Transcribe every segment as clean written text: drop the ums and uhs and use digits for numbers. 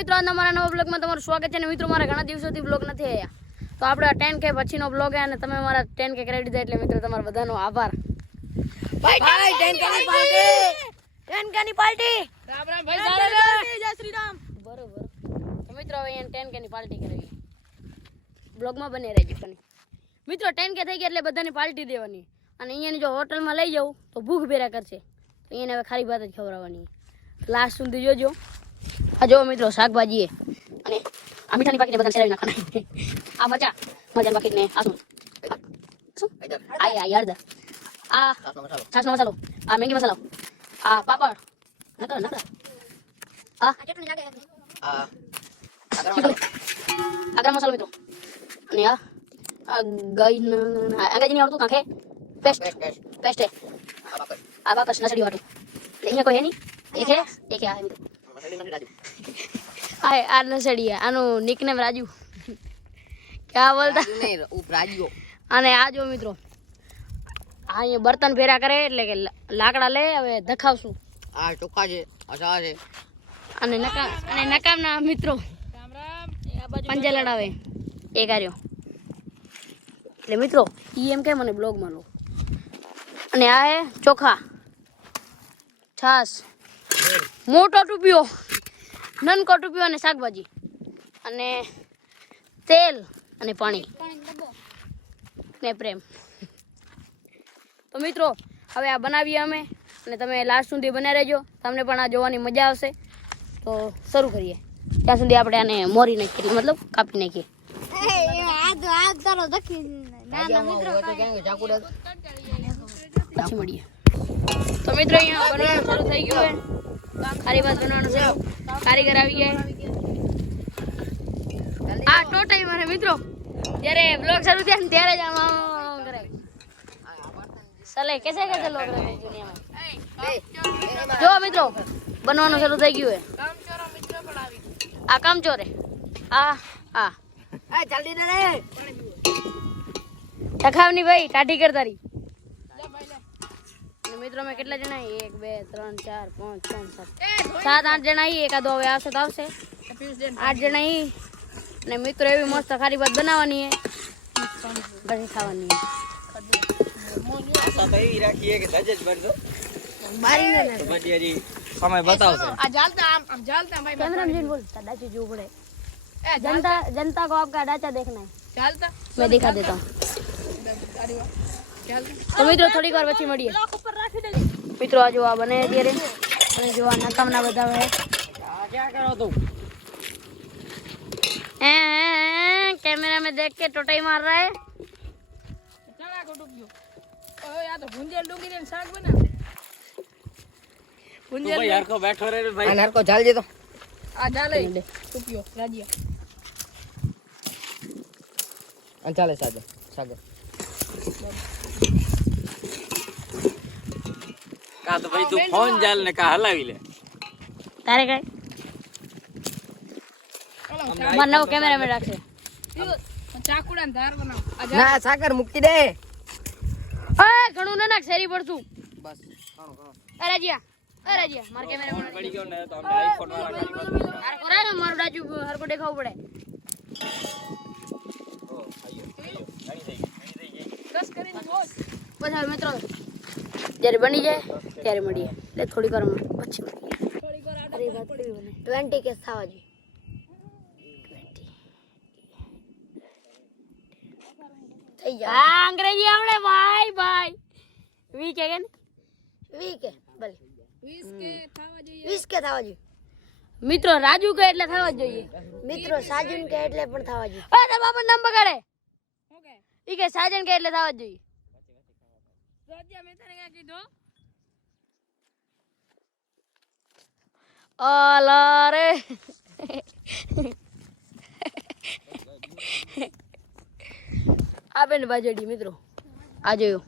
મિત્રો આજના મારા નવા બ્લોગમાં તમારું સ્વાગત છે ને મિત્રો મારા ઘણા દિવસોથી બ્લોગ નથી આવ્યા તો આપણે 10K પછીનો બ્લોગ છે અને તમે મારા 10K કરી દીધા એટલે મિત્રો તમારો બધાનો આભાર ભાઈ 10K ની પાર્ટી રામ રામ ભાઈ જય શ્રી રામ બરોબર તો મિત્રો હવે અહીંયા 10K ની પાર્ટી કરવી બ્લોગમાં બને રહેજો મિત્રો 10K થઈ ગયા એટલે બધાની પાર્ટી દેવાની અને અહીંયાની જો હોટલમાં લઈ જાઉં તો ભૂખ ભેરા કરશે તો અહીંયા હવે ખારી ભાત જ ખવડાવવાની લાસ્ટ સુધી જોજો આ જો મિત્રો શાકભાજી અને આ મીઠાની પાકીટને બધાને સેરાવી નાખવાના આ મરચાની પાકીટને આ શું આ યાર આ છાસનો મસાલો આ મેંગી મસાલો આ પાપડ નકર આ ચટણી લાગે આ ગરમ મસાલો મિત્રો અને આ અંગાજીની આવડતું કાંખે પેસ્ટ આ બાકસ નસડી વાટું અહીંયા કોઈ હે નહીં એક આ મિત્રો આ નસડી આનું નિકનેમ રાજુ ક્યાં બોલતા રાજુ અને આ જો મિત્રો અહીંયા બર્તન ફેરા કરે એટલે કે લાકડા લે હવે ધખાવશું આ ટોકા છે અસા છે અને નકામના મિત્રો પંજા લડાવે એ કાર્યો એટલે મિત્રો ઈ એમ કે મને બ્લોગમાં લો અને આ હે ચોખા છાસ મોટો ટૂપિયો નનકો ટૂપિયો અને શાકભાજી અને તેલ અને પાણી ને પ્રેમ તો મિત્રો હવે આ બનાવીએ અમે અને તમે લાસ્ટ સુધી બન્યા રહેજો તમને પણ આ જોવાની મજા આવશે તો શરૂ કરીએ ત્યાં સુધી આપણે આને મોરી નાખીએ મતલબ કાપી નાખીએ પછી મળીએ તો મિત્રો અહીંયા બનાવવાનું શરૂ થઈ ગયું છે ખારી ભાત બનાવવાનું છે કારીગર આવી ગયા આ ટોટાઈ મારે મિત્રો જ્યારે બ્લોગ શરૂ થયા ને ત્યારે જ આમ કરે સલે કેસે લોગ રહે દુનિયા में જો મિત્રો બનવાનું શરૂ થઈ ગયું છે આ કામચોર આ જલ્દી દે રે તખાવની ભાઈ કાઢી કર તારી મિત્રો મેં કેટલા જણા 1 2 3 4 5 6 7 8 જણા એકાદો હવે આવશે તો આવશે 8 જણા અને મિત્રો એવી મસ્ત ખારી ભાત બનાવવાની છે પછી ખાવાની તો એ રાખીએ કે દજ જ ભરજો બારી ને પછી હજી સમય બતાવશે આ જાલતા આમ જાલતા ભાઈ कैमरा में बोल दादा जो बड़े जनता को आपका ढांचा देखना है जालता मैं दिखा देता हूं तो મિત્રો થોડીક વાર પછી મળીએ મિત્રો આ જો આ બને અત્યારે અને જો આ નકામના બતાવે આ ક્યાં કરો તું कैमरा में देख के टोटाई मार रहा है चला को डूब गयो ओए या तो भुंजेल डूंगी ने शाक बना ભુંજેલ ભાઈ હરકો બેઠો રે ભાઈ આ હરકો જાલ દે તો आ जाले टूपियो राजिया અન ચાલે સાગર કા તો ભાઈ તું ફોન જાલ ને કા હલાવી લે તારે કઈ માનવ કેમેરા में રાખશે चाकूड़ा ने धार बनाओ ના સાગર મુક્તિ દે એ ઘણું ના નાખ શેરી પડતું બસ ઘણો અરે જીયા માર કેમેરા માં પડી ગયો ને તો આપણે આઈફોન વાળા ગાડી બંધ અરે કોરા ને મારું ડાજુ હરકો દેખાવું પડે ઓ આયો ઘણી થઈ ગઈ बस કરીને બોલ બસ હવે મિત્રો જ્યારે બની જાય ત્યારે મળીએ એટલે થોડી વાર પછી મળીએ થોડી વાર અરે વાત કરી બને 20 કે થવા જોઈએ 20 થઈ જાય આ અંગ્રેજી આવડે ભાઈ વી કે ભલે 20 કે થાવા જોઈએ 20 કે થવા જોઈએ મિત્રો રાજુ કે એટલે થવા જોઈએ મિત્રો સાજન કે એટલે પણ થવા જોઈએ અરે બાપા નામ બગાડે ઓકે ઈ કે સાજન કે એટલે થવા જોઈએ રાજીયા મેં તને ક્યાં કીધું આલા રે આ બેન બાજડી મિત્રો આ જોયો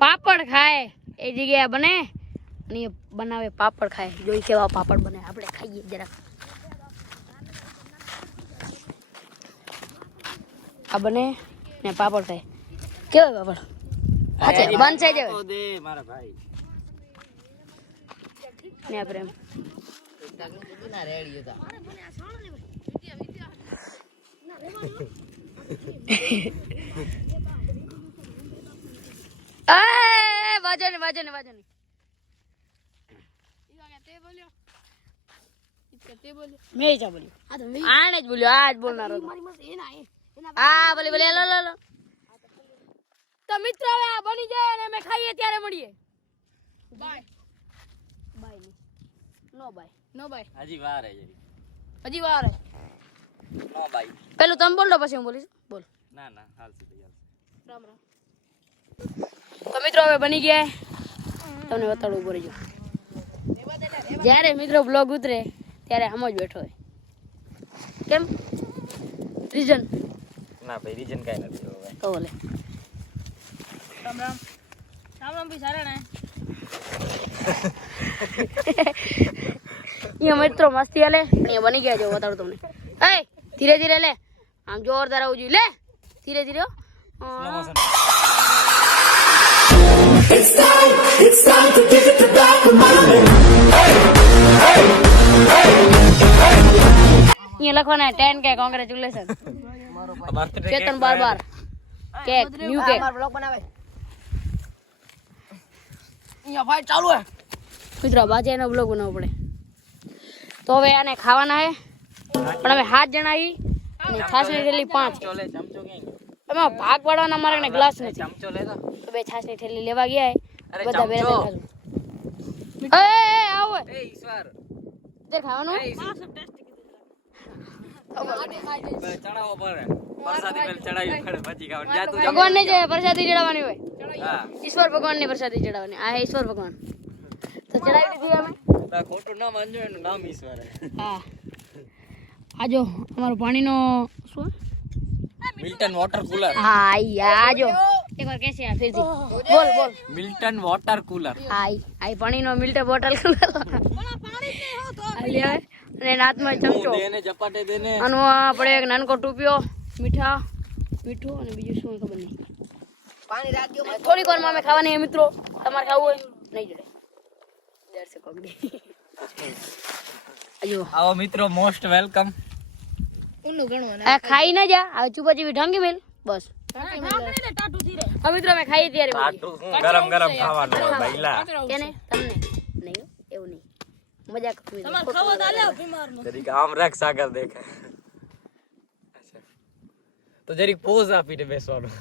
પાપડ ખાય એ જગ્યાએ બને અને એ બનાવે પાપડ ખાય જોઈ કેવા પાપડ બને આપણે ખાઈએ જરાક આ બને ને પાપડ ખાય કેવા પાપડ અચ્છા બનશે જ દે મારા ભાઈ ને આ પ્રેમ. વાજો ને વાજો ને વાજો ને. મેં જ બોલ્યો. આને જ બોલ્યો. આ જ બોલનારો હતો. હા બોલે બોલે લો લો લો. તો મિત્રો હવે આ બની જાય અને અમે ખાઈએ ત્યારે મળીએ. Bye bye no bye no bye. હજી વાર હે જરી. હજી વાર હે. નો બાઈ. પેલું તમે બોલ દો પછી હું બોલીશ. બોલ. ના ના હાલ સીધું યાર. રામ રામ. તો મિત્રો હવે બની ગયા. તમને બતાડું ઉપર જો. જ્યારે મિત્રો બ્લોગ ઉતરે ત્યારે આમ જ બેઠો હોય. કેમ રીઝન? ના ભાઈ રીજન કાઈ નથી હવે. તો બોલે રામ રામ. રામ રામ ભાઈ સારા ને. અહીંયા મિત્રો મસ્તી હાલે. અહીંયા બની ગયા જો બતાડું તમને. એ ધીરે ધીરે લે. આમ જોરદાર આવવું જોઈએ. લે ધીરે ધીરે. Slow motion. અહીંયા લખવાના 10K કોંગ્રેચ્યુલેશન. ચેતન બાર કેક ન્યુ કેક. અહીંયા ભાઈ ચાલુ હે. મિત્રો બાજેનો બ્લોગ બનાવવો પડે. તો હવે આને ખાવાના હે. પણ અમે 7 જણા આવી અને છાસની થેલી 5. ચમચો લે ચમચો ક્યાં? એમાં ભાગ પાડવાના અમારે કને ગ્લાસ નથી. ચમચો લે તો. તો બે છાસની થેલી લેવા ગયા હે. અરે બધા ભેગા ચમચો. ખાધું. એ આવો એ ઈશ્વર. તે ખાવાનું ચડાવો પડે. પ્રસાદી પેલ ચડાવી પડે પછી ખાવાનું. જા તું ભગવાન ને જે પ્રસાદી ચડાવવાની હોય. હા. ઈશ્વર ભગવાન ની પ્રસાદી ચડાવવાની. આ હે ઈશ્વર ભગવાન. તો ચડાવી દીધી અમે. તા ખોટું નામ અંજો એનું નામ ઈશ્વર હે. હા આજો અમારો પાણીનો શું મિલ્ટન વોટર કુલર. હા આઈ આજો એકવાર કેસે આ ફિરથી બોલ બોલ. Milton water cooler. આઈ પાણીનો મિલ્ટર બોટલ આઈ અને નાથમાં ચમચો દેને ચપાટે દેને. આનો આપણે એક નાનકો ટૂપિયો મીઠું અને બીજું શું ખબર નહીં. પાણી રાખજો. થોડીક વારમાં અમે ખાવાની મિત્રો. તમારે ખાવું હોય નહીં જોડે દર્શકો આજો આવો મિત્રો મોસ્ટ વેલકમ. ઉન્નું ઘણું આ ખાઈ ના જા આ ચૂપા ચૂપી ઢંગી મેલ બસ. ઢાંકણી ને ટાટુ થી રે. હા મિત્રો અમે ખાઈએ ત્યારે મળીએ. આટલું શું ગરમ ગરમ ખાવાનું હોય ભાઈલા. કેને તમને નહીં હો, એવું નહીં મજાક કરી. તમાર ખાવા તો આલ્યા બીમાર નો. જરીક આમ રાખ સાગર દેખાય. તો જરીક પોઝ આપીને બેસવાનું.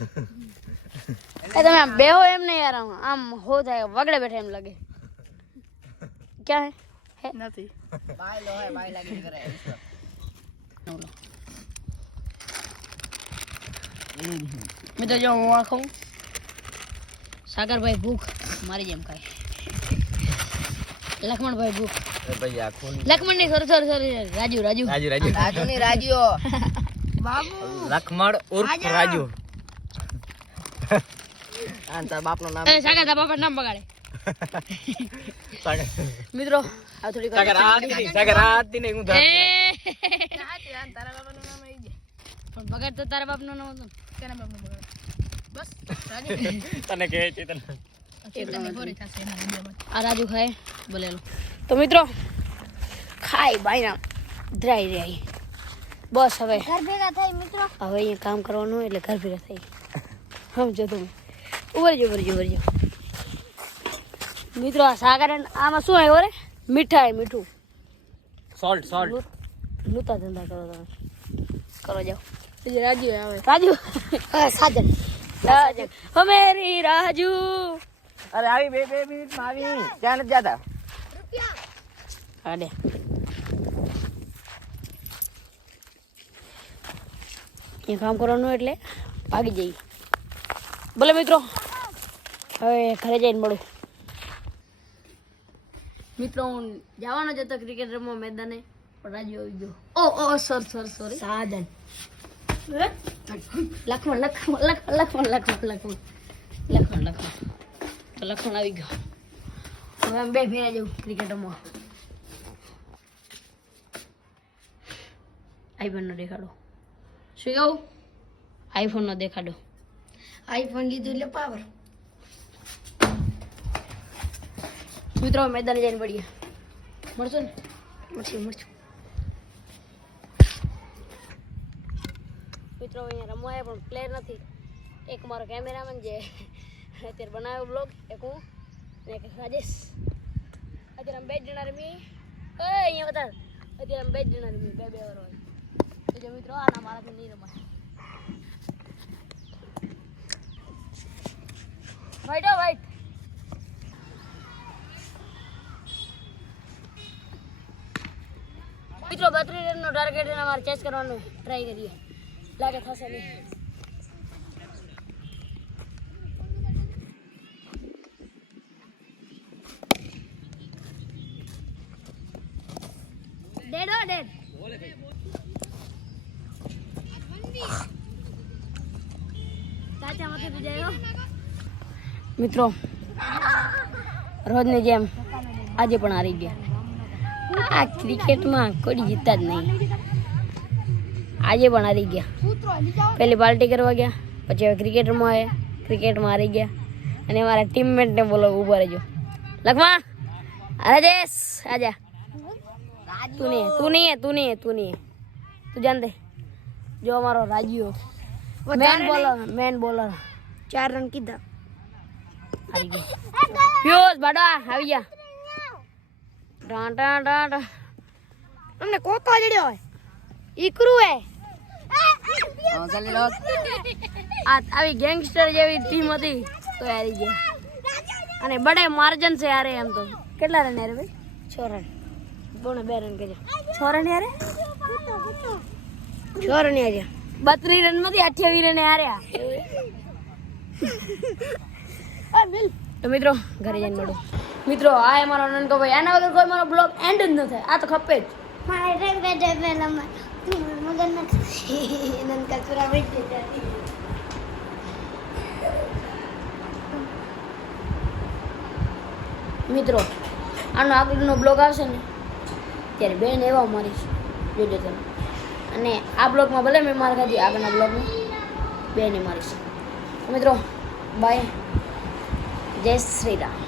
તમે આમ બેહો એમ નહીં યાર આમ હો થાય વગડે બેઠે એમ લાગે. ક્યાં હે નથી. મિત્રો જો હું આ ખાઉં સાગરભાઈ ભૂખ મારી જેમ ખાય. લક્ષ્મણભાઈ ભૂખ. એ ભાઈ આ ખૂન. લક્ષ્મણ ની સોરી રાજુ રાજુ ની રાજીઓ. બાબુ. લખમણ ઉર્ફ રાજુ. તાર બાપનો નામ. એ સાગર તારા બાપા નામ બગાડે. સાગર મિત્રો આ થોડી સાગર આતી ને હું એ તારા બાપાનું નામ આવી જાય. પણ બગાડ તો તારા બાપનું નામ હતું. કેના બાપનું બગાડ? બસ રાજી. તને કહે છે તને. કેટલાની પૂરી થશે એના વિડિયોમાં. આ રાજુ ખાય બોલેલો. તો મિત્રો ખાઈ બાયના ડ્રાઈ રહી બસ. હવે ઘર ભેગા થાય મિત્રો. હવે અહીંયા કામ કરવાનું એટલે ઘર ભેગા થઈ સમજો તમે. ઉભરજો મિત્રો આ સાગર આમાં શું આવ્યું રે મીઠું સોલ્ટ લૂતા ધંધા કરો તમે કરો જાઓ. રાજી આવે. રાજુ સાજન હમેરી રાજુ. અરે આવી બે મિનિટ માં આવી ત્યાં નથી જાતા. આડે એ કામ કરવાનું એટલે ભાગી જઈએ. ભલે મિત્રો હવે ઘરે જઈને મળું. મિત્રો હું જવાનો જ હતો ક્રિકેટ રમવા મેદાને પણ રાજુ આવી ગયો. ઓ સોરી સાજન લખમણ તો લખમણ આવી ગયો. હવે અમે બે ભેરા જવું ક્રિકેટ રમવા. આઈફોન નો દેખાડો. શું કહું? આઈફોન નો દેખાડો. આઈફોન લીધું એટલે પાવર. મિત્રો મેદાને જઈને મળીએ. મળશું ને મળશું મિત્રો અહીંયા રમવાય પણ પ્લેયર નથી. એક મારો કેમેરામેન જે અત્યારે બનાવ્યો બ્લોગ, એક હું અને એક રાજેશ. અત્યારે અમે 2 જણા રમી. અહીંયા બતા અત્યારે અમે 2 જણા રમી, 2 વાર હોય તો જો મિત્રો આના મારાથી નહીં રમાય. વાઈટ મિત્રો 32 રનનો ટાર્ગેટ એને અમારે ચેસ કરવાનો ટ્રાય કરીએ. લાગે થશે નહીં. ડેડ મિત્રો રોજની જેમ આજે પણ હારી ગયા. આ ક્રિકેટમાં કોઈ જીતતા જ નહીં. આજે પણ હારી ગયા. પહેલી પાર્ટી કરવા ગયા, પછી હવે ક્રિકેટમાં આવ્યા, ક્રિકેટમાં હારી ગયા. અને મારા ટીમમેટને બોલો ઊભા રહેજો. લખમા રાજેશ આજા. તું નહીં તું જાન દે. જો અમારો રાજીઓ મેન બોલર 4 રન કીધા, હારી ગયા. પિયુષ બાડા આવી ગયા. તમને કોતો જડ્યો હોય ઈકરું હે. આવી ગેંગસ્ટર જેવી ટીમ હતી તો હારી ગયા. અને બડે માર્જન છે હારે. એમ તો કેટલા રન હારે ભાઈ? 6 રન. બોને 2 રન કર્યા. 6 રન હારે. 6 રન હાર્યા. 32 રન માંથી 28 રન હાર્યા. તો મિત્રો ઘરે જઈને મળો. મિત્રો આ મારો નનકો ભાઈ. આના વગર કોઈ મારો બ્લોગ એન્ડ જ ન થાય. આ તો ખપે જ. મિત્રો આનો આગળનો બ્લોગ આવશે ને ત્યારે બેન એવા મારીશ, જોજો તમે. અને આ બ્લોગમાં ભલે મેં માર ખાધી, આગળના બ્લોગમાં બેને મારીશ. મિત્રો બાય, જય શ્રી રામ.